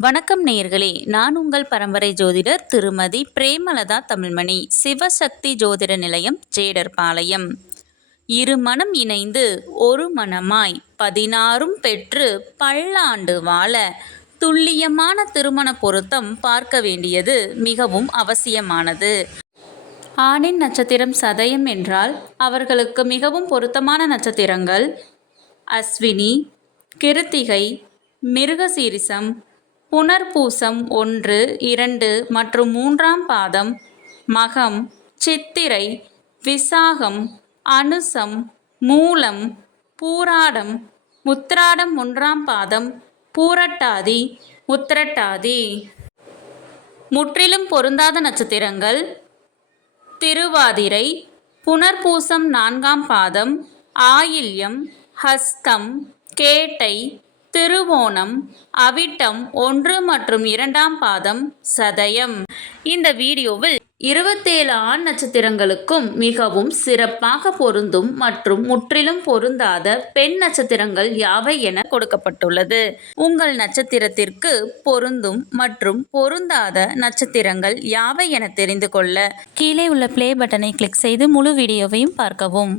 வணக்கம் நேயர்களே நான் உங்கள் பரம்பரை ஜோதிடர் திருமதி பிரேமலதா தமிழ்மணி சிவசக்தி ஜோதிட நிலையம் ஜேடர்பாளையம். இரு மனம் இணைந்து ஒரு மனமாய் பதினாறும் பெற்று பல்லாண்டு வாழ துல்லியமான திருமண பொருத்தம் பார்க்க வேண்டியது மிகவும் அவசியமானது. ஆணின் நட்சத்திரம் சதயம் என்றால் அவர்களுக்கு மிகவும் பொருத்தமான நட்சத்திரங்கள். அஸ்வினி கிருத்திகை மிருகசீரிசம் புனர்பூசம் ஒன்று இரண்டு மற்றும் மூன்றாம் பாதம் மகம் சித்திரை விசாகம் அனுசம் மூலம் பூராடம் உத்திராடம் ஒன்றாம் பாதம் பூரட்டாதி உத்திரட்டாதி. முற்றிலும் பொருந்தாத நட்சத்திரங்கள். திருவாதிரை புனர்பூசம் நான்காம் பாதம் ஆயில்யம் ஹஸ்தம் கேட்டை திருவோணம் அவிட்டம் ஒன்று மற்றும் இரண்டாம் பாதம் சதயம். இந்த வீடியோவில் இருபத்தேழு ஆண் நட்சத்திரங்களுக்கும் மிகவும் சிறப்பாக பொருந்தும் மற்றும் முற்றிலும் பொருந்தாத பெண் நட்சத்திரங்கள் யாவை என கொடுக்கப்பட்டுள்ளது. உங்கள் நட்சத்திரத்திற்கு பொருந்தும் மற்றும் பொருந்தாத நட்சத்திரங்கள் யாவை என தெரிந்து கொள்ள கீழே உள்ள ப்ளே பட்டனை கிளிக் செய்து முழு வீடியோவையும் பார்க்கவும்.